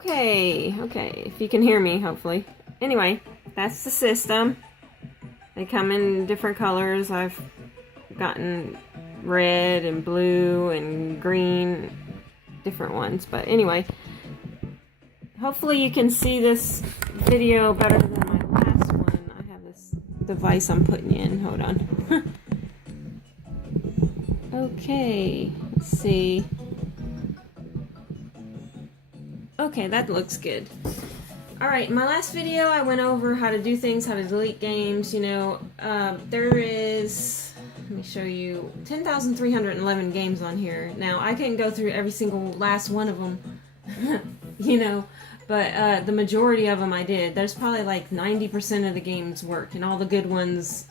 Okay, if you can hear me, hopefully. Anyway, that's the system. They come in different colors. I've gotten red and blue and green, different ones. But anyway, hopefully you can see this video better than my last one. I have this device I'm putting in. Hold on. Okay, let's see. Okay, that looks good. Alright, my last video I went over how to do things, how to delete games, you know. There is, let me show you, 10,311 games on here. Now, I can't go through every single last one of them, you know, but the majority of them I did. There's probably like 90% of the games work, and all the good ones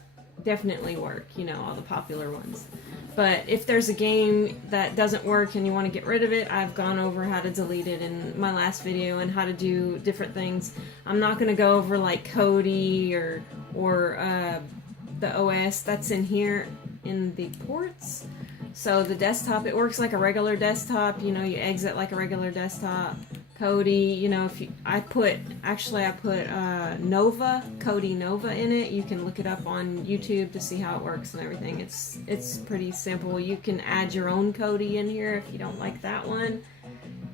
definitely work, you know, all the popular ones. But if there's a game that doesn't work and you want to get rid of it, I've gone over how to delete it in my last video and how to do different things. I'm not going to go over like Kodi or the OS that's in here in the ports. So the desktop, it works like a regular desktop, you know, you exit like a regular desktop. Kodi, you know, I put Nova, Kodi Nova in it. You can look it up on YouTube to see how it works and everything. It's pretty simple. You can add your own Kodi in here if you don't like that one.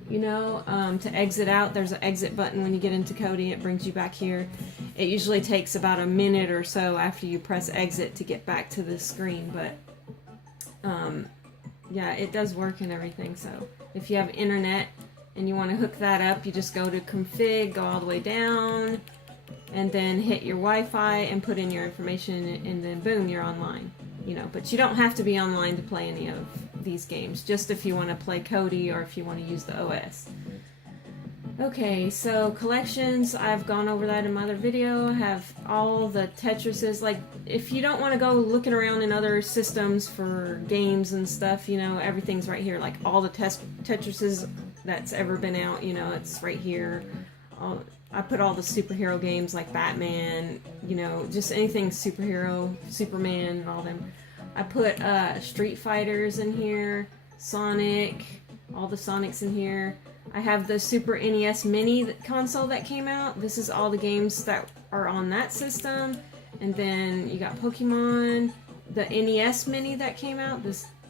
You know, to exit out, there's an exit button when you get into Kodi. It brings you back here. It usually takes about a minute or so after you press exit to get back to the screen, but yeah, it does work and everything. So if you have internet and you want to hook that up, you just go to config, go all the way down, and then hit your Wi-Fi and put in your information, and then boom, you're online. You know, but you don't have to be online to play any of these games, just if you want to play Kodi or if you want to use the OS. Okay, so collections, I've gone over that in my other video. I have all the Tetrises. Like, if you don't want to go looking around in other systems for games and stuff, you know, everything's right here. Like, all the Tetrises that's ever been out, you know, it's right here. I put all the superhero games like Batman, you know, just anything superhero, Superman, and all them. I put Street Fighters in here, Sonic, all the Sonics in here. I have the Super NES Mini console that came out. This is all the games that are on that system. And then you got Pokemon, the NES Mini that came out.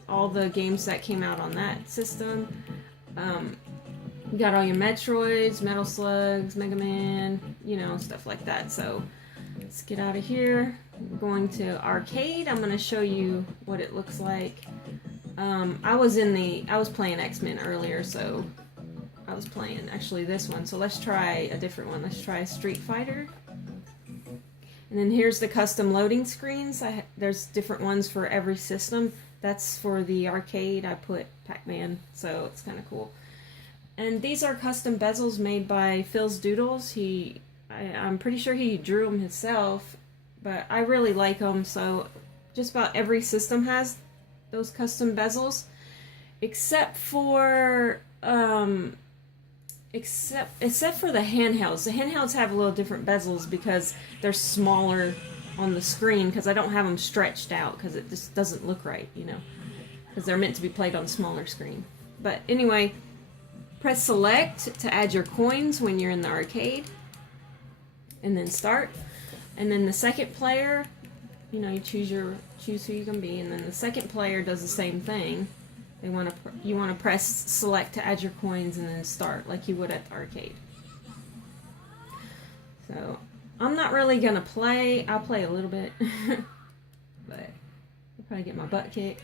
All the games that came out on that system. You got all your Metroids, Metal Slugs, Mega Man, you know, stuff like that. So let's get out of here. We're going to arcade. I'm going to show you what it looks like. I was playing X-Men earlier, so I was playing actually this one. So let's try a different one. Let's try Street Fighter. And then here's the custom loading screens. There's different ones for every system. That's for the arcade. I put Pac-Man, so it's kind of cool. And these are custom bezels made by Phil's Doodles. I'm pretty sure he drew them himself, but I really like them. So just about every system has those custom bezels, except for except for the handhelds. The handhelds have a little different bezels because they're smaller on the screen, because I don't have them stretched out because it just doesn't look right, you know, because they're meant to be played on a smaller screen. But anyway, press select to add your coins when you're in the arcade, and then start. And then the second player, you know, you choose who you're gonna be, and then the second player does the same thing. You want to press select to add your coins and then start like you would at the arcade. So I'm not really gonna play. I'll play a little bit, but I'll probably get my butt kicked.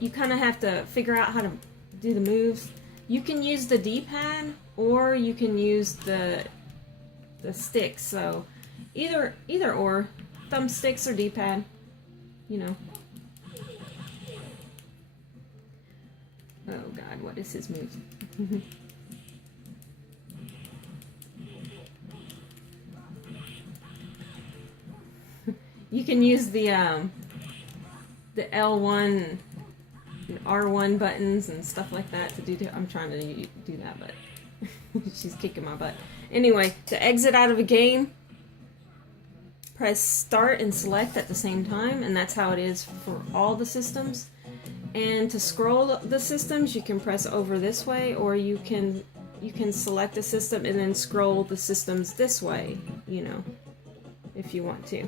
You kind of have to figure out how to do the moves. You can use the D-pad or you can use the sticks. So either or, thumbsticks or D-pad, you know. Oh God, what is his move? You can use the L1 and R1 buttons and stuff like that to do. I'm trying to do that, but she's kicking my butt. Anyway, to exit out of a game, press start and select at the same time, and that's how it is for all the systems. And to scroll the systems, you can press over this way, or you can select a system and then scroll the systems this way, you know, if you want to.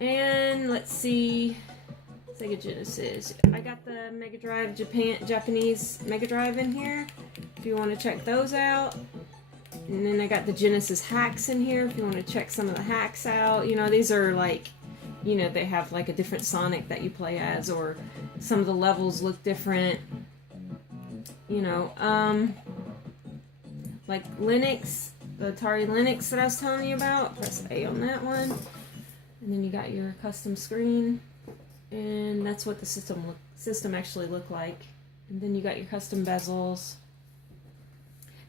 And let's see, Sega Genesis. I got the Mega Drive Japanese Mega Drive in here, if you want to check those out. And then I got the Genesis hacks in here, if you want to check some of the hacks out. You know, these are like, you know, they have like a different Sonic that you play as, or some of the levels look different. You know, like Linux, the Atari Linux that I was telling you about. Press A on that one. And then you got your custom screen. And that's what the system actually looked like. And then you got your custom bezels.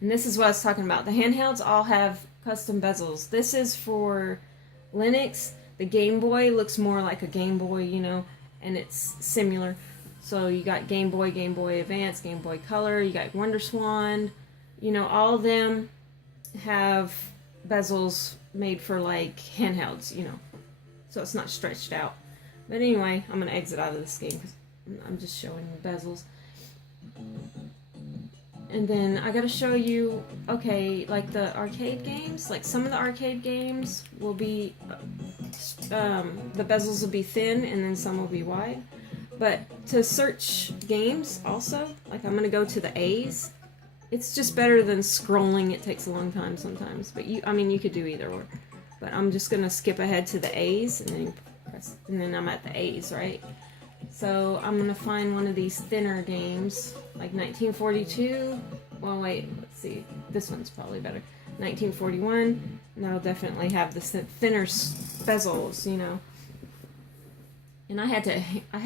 And this is what I was talking about. The handhelds all have custom bezels. This is for Linux. The Game Boy looks more like a Game Boy, you know, and it's similar. So you got Game Boy, Game Boy Advance, Game Boy Color, you got WonderSwan. You know, all of them have bezels made for like handhelds, you know. So it's not stretched out. But anyway, I'm going to exit out of this game because I'm just showing the bezels. And then I gotta show you, okay, like the arcade games, like some of the arcade games will be, the bezels will be thin and then some will be wide. But to search games also, like I'm gonna go to the A's. It's just better than scrolling, it takes a long time sometimes. But you could do either or. But I'm just gonna skip ahead to the A's and then press, and then I'm at the A's, right? So I'm gonna find one of these thinner games, like 1942. Well, wait, let's see. This one's probably better. 1941. And that'll definitely have the thinner bezels, you know. And I had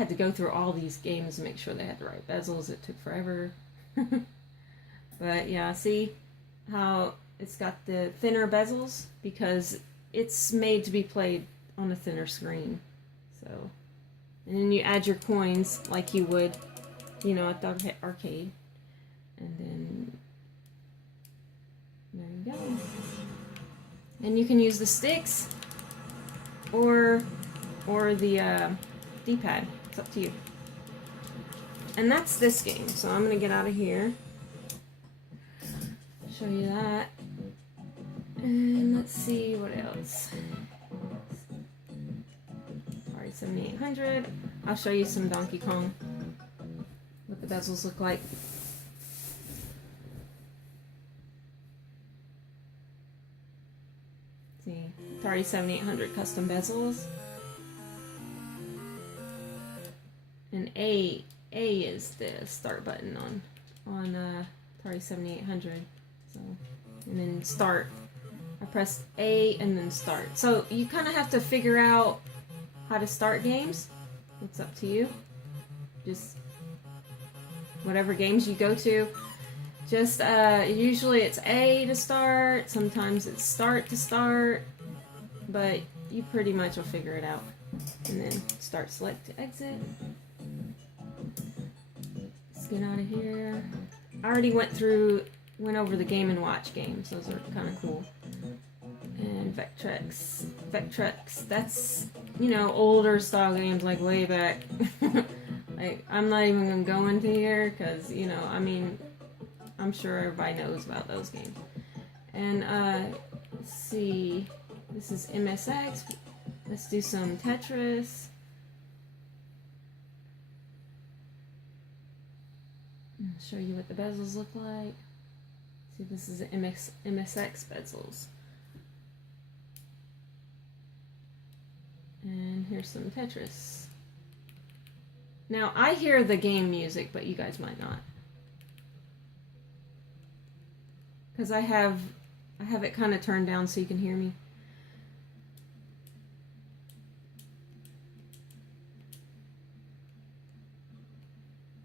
to go through all these games and make sure they had the right bezels. It took forever. But yeah, see how it's got the thinner bezels because it's made to be played on a thinner screen. So. And then you add your coins like you would, you know, at the arcade. And then, there you go. And you can use the sticks or the D-pad. It's up to you. And that's this game. So I'm going to get out of here. Show you that. And let's see what else. 7800. I'll show you some Donkey Kong. What the bezels look like. See, Atari 7800 custom bezels. And A is the start button on Atari 7800. So, and then start. I press A and then start. So you kind of have to figure out how to start games. It's up to you. Just whatever games you go to. Just usually it's A to start. Sometimes it's start to start. But you pretty much will figure it out. And then start select to exit. Let's get out of here. I already went over the Game & Watch games. Those are kind of cool. And Vectrex, that's, you know, older style games, like way back. Like, I'm not even gonna go into here, because, you know, I mean, I'm sure everybody knows about those games. And, let's see, this is MSX, let's do some Tetris. I'll show you what the bezels look like. See, this is the MSX bezels. And here's some Tetris. Now, I hear the game music, but you guys might not. Because I have it kind of turned down so you can hear me.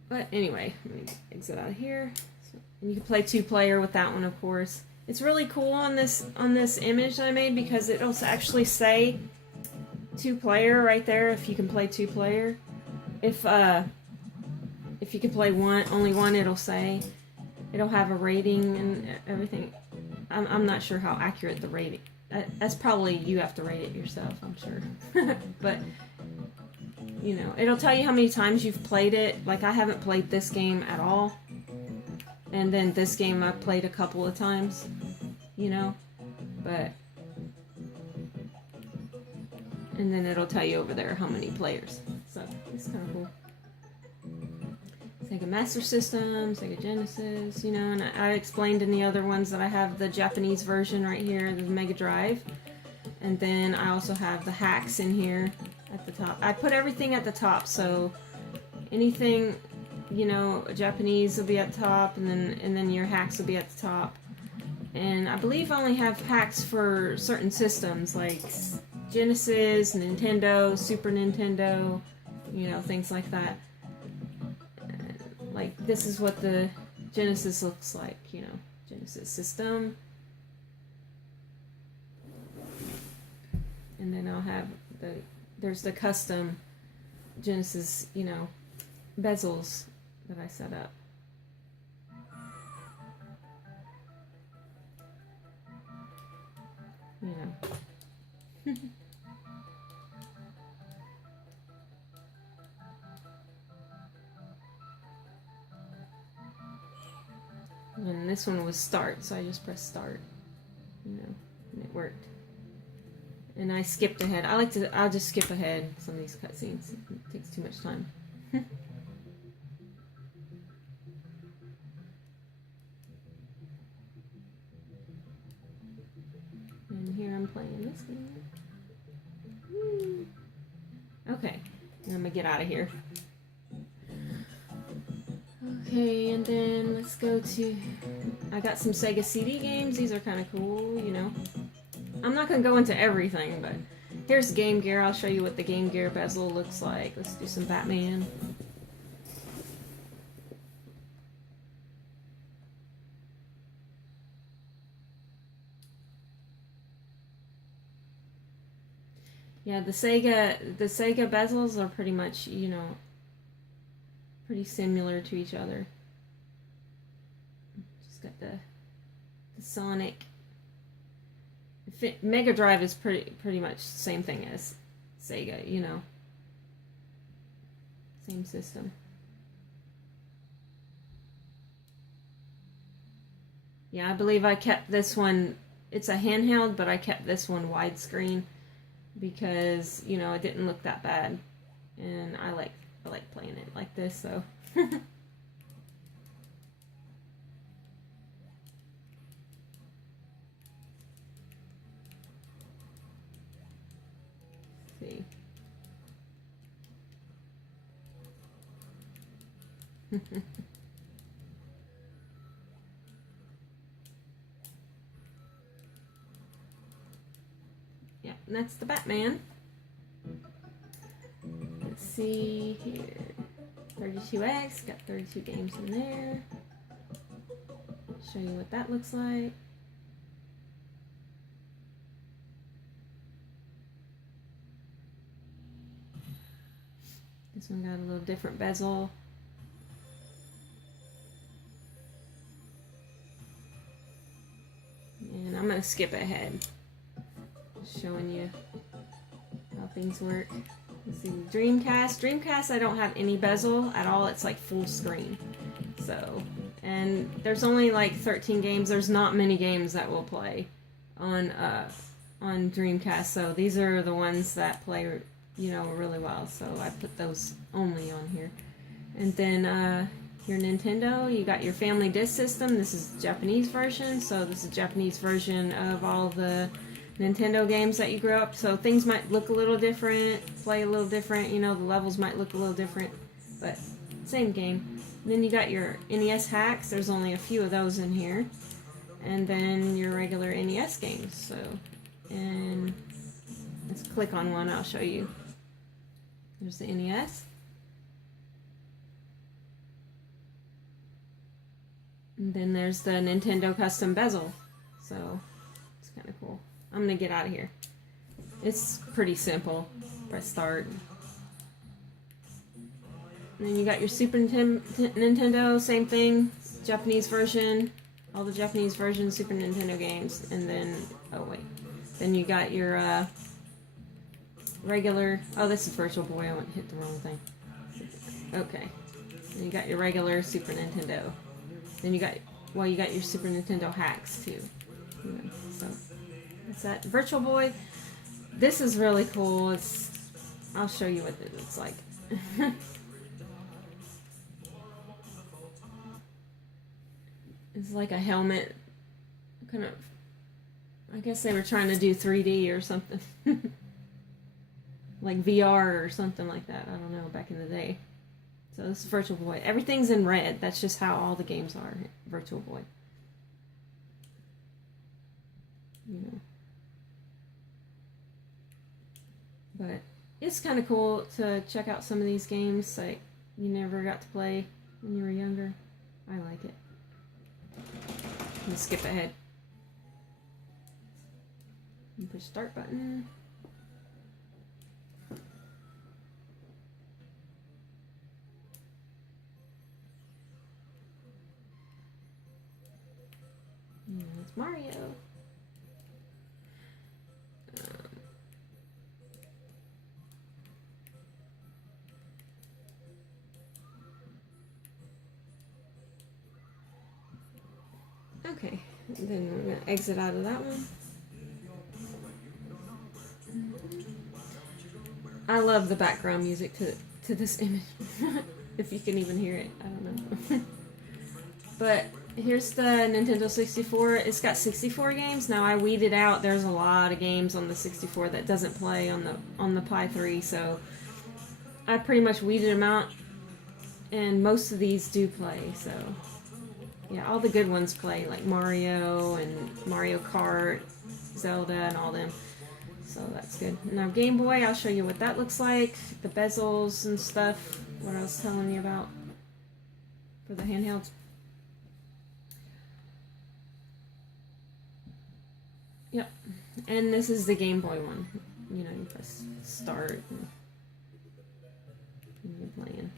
But anyway, let me exit out of here. And you can play 2-player with that one, of course. It's really cool on this image that I made because it'll actually say 2-player right there if you can play 2-player. If you can play only one, it'll say. It'll have a rating and everything. I'm not sure how accurate the rating. That's probably, you have to rate it yourself, I'm sure. But you know, it'll tell you how many times you've played it. Like, I haven't played this game at all. And then this game I've played a couple of times, you know, but... And then it'll tell you over there how many players. So, it's kind of cool. Sega Master System, Sega Genesis, you know, and I explained in the other ones that I have the Japanese version right here, the Mega Drive. And then I also have the hacks in here at the top. I put everything at the top, so anything, you know, Japanese will be at the top, and then your hacks will be at the top. And I believe I only have hacks for certain systems, like Genesis, Nintendo, Super Nintendo, you know, things like that. Like, this is what the Genesis looks like, you know, Genesis system. And then I'll have there's the custom Genesis, you know, bezels that I set up. You know. And this one was start, so I just pressed start, you know, and it worked. And I skipped ahead. I'll just skip ahead some of these cutscenes. It takes too much time. And here I'm playing this game. Woo. Okay, and I'm gonna get out of here. Okay, and then let's go to... I got some Sega CD games. These are kind of cool, you know. I'm not going to go into everything, but here's Game Gear. I'll show you what the Game Gear bezel looks like. Let's do some Batman. Yeah, the Sega bezels are pretty much, you know, pretty similar to each other. Just got the Sonic. Mega Drive is pretty much the same thing as Sega, you know. Same system. Yeah, I believe I kept this one, it's a handheld, but I kept this one widescreen because, you know, it didn't look that bad. And I like playing it like this, so. See. Yeah, and that's the Batman. Let's see here. 32X, got 32 games in there. Show you what that looks like. This one got a little different bezel. And I'm going to skip ahead. Just showing you how things work. Let's see, Dreamcast. Dreamcast, I don't have any bezel at all. It's like full screen. So, and there's only like 13 games. There's not many games that will play on Dreamcast. So these are the ones that play, you know, really well. So I put those only on here. And then your Nintendo, you got your Family Disc System. This is the Japanese version. So this is the Japanese version of all the Nintendo games that you grew up, so things might look a little different, play a little different, you know, the levels might look a little different, but same game. And then you got your NES hacks, there's only a few of those in here, and then your regular NES games, so, and let's click on one, I'll show you. There's the NES. And then there's the Nintendo Custom Bezel, so it's kind of cool. I'm gonna get out of here. It's pretty simple. Press start. And then you got your Super Nintendo, same thing, Japanese version, all the Japanese versions, Super Nintendo games, and then, oh wait, then you got your regular. Oh, this is Virtual Boy. I went hit the wrong thing. Okay. Then you got your regular Super Nintendo. Then you got, well, you got your Super Nintendo hacks too. So that's that. Virtual Boy. This is really cool. I'll show you what it looks like. It's like a helmet, kind of. I guess they were trying to do 3D or something. Like VR or something like that. I don't know, back in the day. So this is Virtual Boy. Everything's in red. That's just how all the games are, Virtual Boy. You know. But it's kind of cool to check out some of these games like you never got to play when you were younger. I like it. Let me skip ahead. And push start button. And it's Mario. Okay, then we're going to exit out of that one. I love the background music to this image. If you can even hear it, I don't know. But here's the Nintendo 64. It's got 64 games. Now I weeded out. There's a lot of games on the 64 that doesn't play on the Pi 3, so I pretty much weeded them out, and most of these do play. So yeah, all the good ones play, like Mario and Mario Kart, Zelda, and all them. So that's good. Now Game Boy, I'll show you what that looks like. The bezels and stuff, what I was telling you about for the handhelds. Yep. And this is the Game Boy one. You know, you press start and you're playing.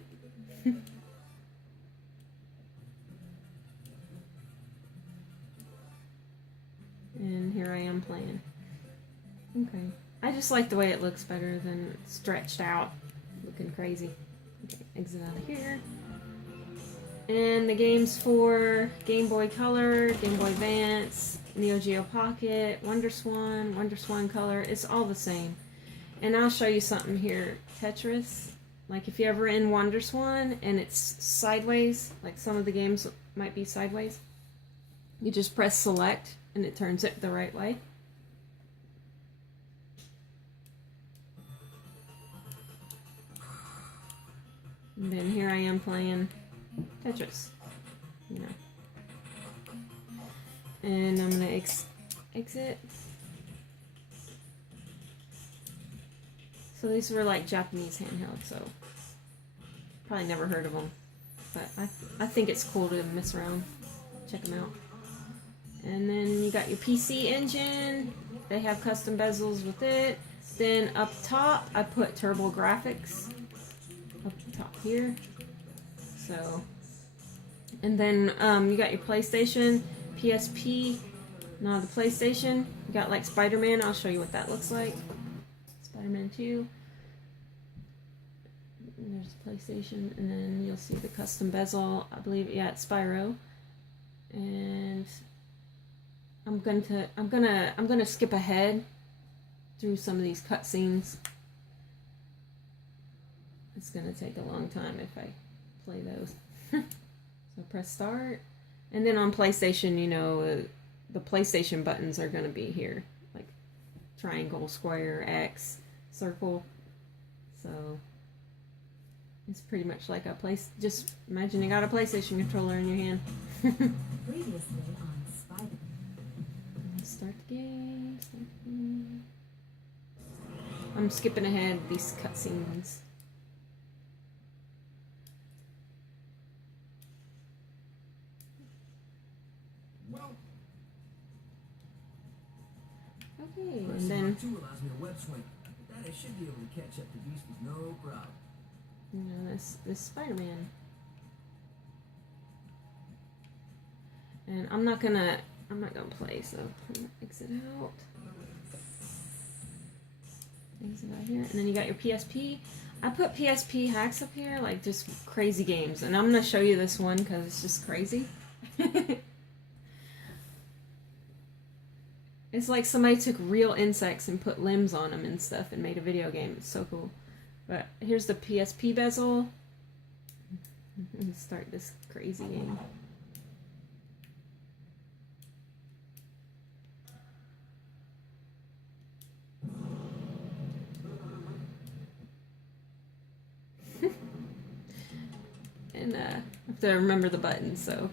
And here I am playing. Okay. I just like the way it looks better than stretched out, looking crazy. Okay, exit out of here. And the games for Game Boy Color, Game Boy Advance, Neo Geo Pocket, WonderSwan Color, it's all the same. And I'll show you something here. Tetris, like if you're ever in WonderSwan and it's sideways, like some of the games might be sideways, you just press select and it turns it the right way. And then here I am playing Tetris, you know. And I'm gonna exit. So these were like Japanese handhelds, so probably never heard of them, but I think it's cool to mess around, check them out. And then you got your PC Engine. They have custom bezels with it. Then up top, I put TurboGrafx up top here. So, and then you got your PlayStation, PSP. Now the PlayStation, you got like Spider-Man. I'll show you what that looks like. Spider-Man 2. And there's the PlayStation, and then you'll see the custom bezel. I believe, yeah, it's Spyro. And I'm gonna skip ahead through some of these cutscenes. It's gonna take a long time if I play those. So press start, and then on PlayStation, you know, the PlayStation buttons are gonna be here, like triangle, square, X, circle. So it's pretty much like a place. Just imagine you got a PlayStation controller in your hand. Previously on Spider. Start the game. I'm skipping ahead these cutscenes. Okay, and then allows me a web swing. That I should be able to catch up to Beast with no problem. you know this Spider-Man. And I'm not gonna play, so I'm gonna exit out. Exit out here, and then you got your PSP. I put PSP hacks up here, like just crazy games, and I'm gonna show you this one because it's just crazy. It's like somebody took real insects and put limbs on them and stuff and made a video game. It's so cool. But here's the PSP bezel. Let's start this crazy game. And I have to remember the buttons, so.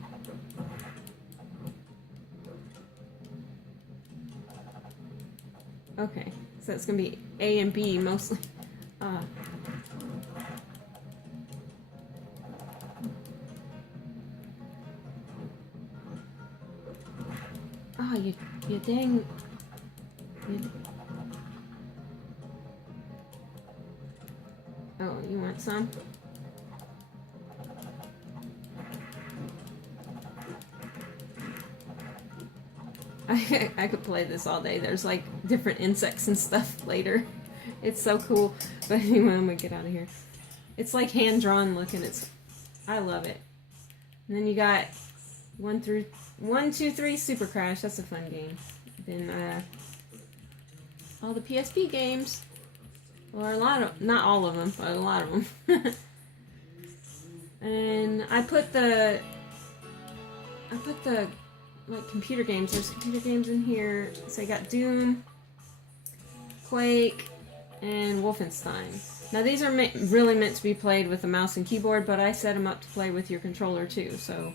Okay, so it's gonna be A and B mostly. You dang. Oh, you want some? I could play this all day. There's like different insects and stuff later. It's so cool. But anyway, I'm gonna get out of here. It's like hand drawn looking. I love it. And then you got 1, 2, 3 Super Crash. That's a fun game. Then all the PSP games, or a lot of, not all of them, but a lot of them. And I put the like computer games. There's computer games in here. So you got Doom, Quake, and Wolfenstein. Now these are really meant to be played with a mouse and keyboard, but I set them up to play with your controller too. So,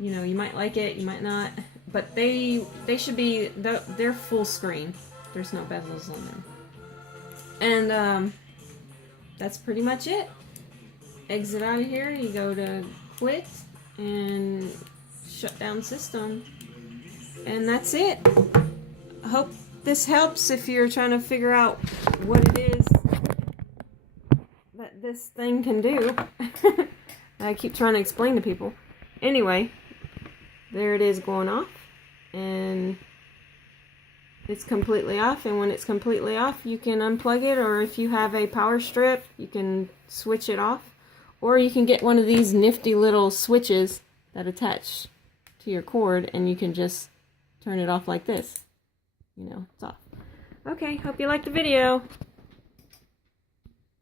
you know, you might like it, you might not, but they should be, they're full screen. There's no bezels on them. And that's pretty much it. Exit out of here. You go to quit and shut down system, and that's it. I hope this helps if you're trying to figure out what it is that this thing can do. I keep trying to explain to people. Anyway, there it is going off, and it's completely off, and when it's completely off you can unplug it, or if you have a power strip you can switch it off, or you can get one of these nifty little switches that attach to your cord and you can just turn it off like this. You know, it's off. Okay, hope you liked the video.